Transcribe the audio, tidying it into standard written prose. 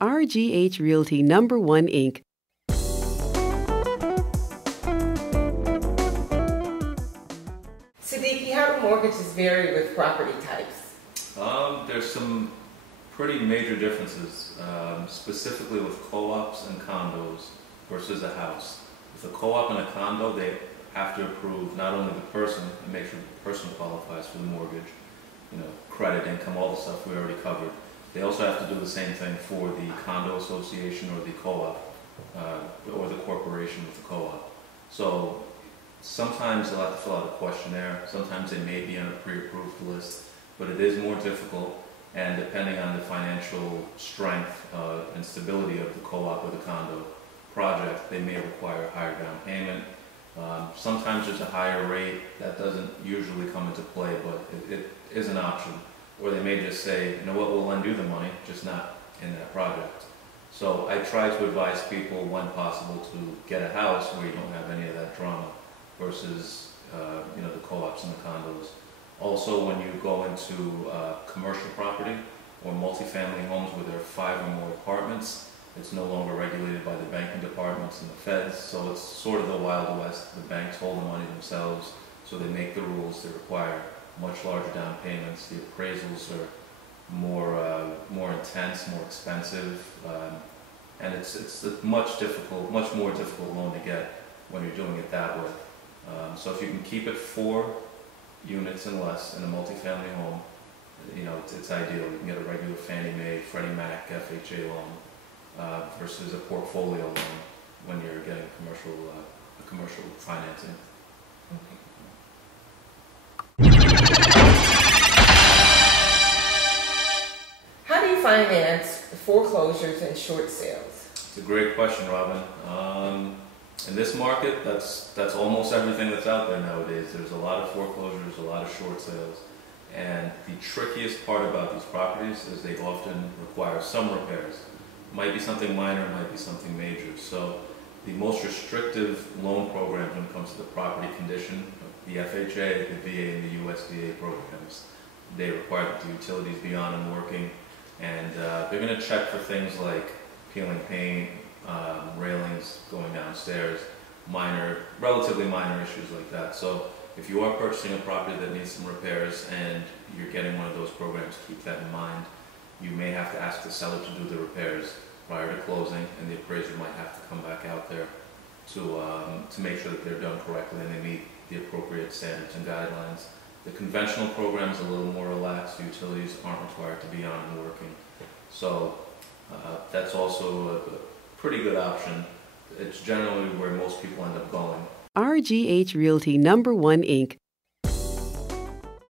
RGH Realty #1 Inc. Siddiqui, how do mortgages vary with property types? There's some pretty major differences, specifically with co-ops and condos versus a house. With a co-op and a condo, they have to approve not only the person and make sure the person qualifies for the mortgage, credit, income, all the stuff we already covered. They also have to do the same thing for the condo association or the co-op, or the corporation with the co-op. So sometimes they'll have to fill out a questionnaire, sometimes they may be on a pre-approved list, but it is more difficult, and depending on the financial strength and stability of the co-op or the condo project, they may require a higher down payment. Sometimes there's a higher rate. That doesn't usually come into play, but it is an option. Or they may just say, you know what, we'll lend you the money, just not in that project. So I try to advise people when possible to get a house where you don't have any of that drama versus the co-ops and the condos. Also, when you go into commercial property or multifamily homes where there are 5 or more apartments, it's no longer regulated by the banking departments and the feds, so it's sort of the Wild West. The banks hold the money themselves, so they make the rules. They require much larger down payments. The appraisals are more intense, more expensive, and it's a much more difficult loan to get when you're doing it that way. So if you can keep it 4 units and less in a multifamily home, it's ideal. You can get a regular Fannie Mae, Freddie Mac, FHA loan versus a portfolio loan when you're getting commercial financing. How do you finance foreclosures and short sales? It's a great question, Robin. In this market, that's almost everything that's out there nowadays. There's a lot of foreclosures, a lot of short sales. And the trickiest part about these properties is they often require some repairs. It might be something minor, it might be something major. So the most restrictive loan programs when it comes to the property condition, the FHA, the VA, and the USDA programs, they require that the utilities be on and working. And they're going to check for things like peeling paint, railings going downstairs, relatively minor issues like that. So if you are purchasing a property that needs some repairs and you're getting one of those programs, keep that in mind. You may have to ask the seller to do the repairs prior to closing, and the appraiser might have to come back out there to make sure that they're done correctly and they meet the appropriate standards and guidelines. The conventional program is a little more relaxed. The utilities aren't required to be on and working. So that's also a pretty good option. It's generally where most people end up going. RGH Realty #1 Inc.